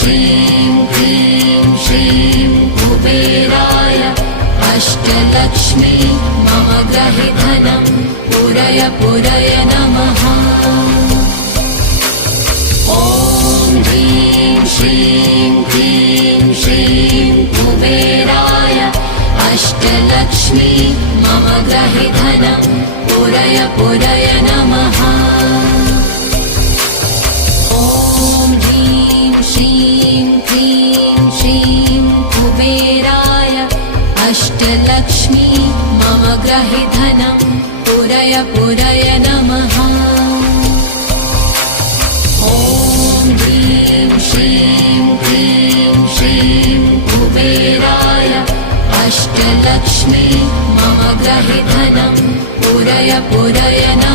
श्रीं क्लीं श्रीं कुबेराय अष्टलक्ष्मी मम गृहे धनं पूरय पूरय नमः। ॐ ह्रीं श्रीं क्लीं श्रीं कुबेराय अष्टलक्ष्मी मम गृहे धनं पूरय पूरय नमः। ॐ ह्रीं श्रीं क्लीं श्रीं कुबेराय अष्टलक्ष्मी मम गृहे धनं पूरय पूरय नमः। ॐ ह्रीं श्रीं क्लीं श्रीं कुबेराय अष्टलक्ष्मी मम गृहे धनं पूरय पूरय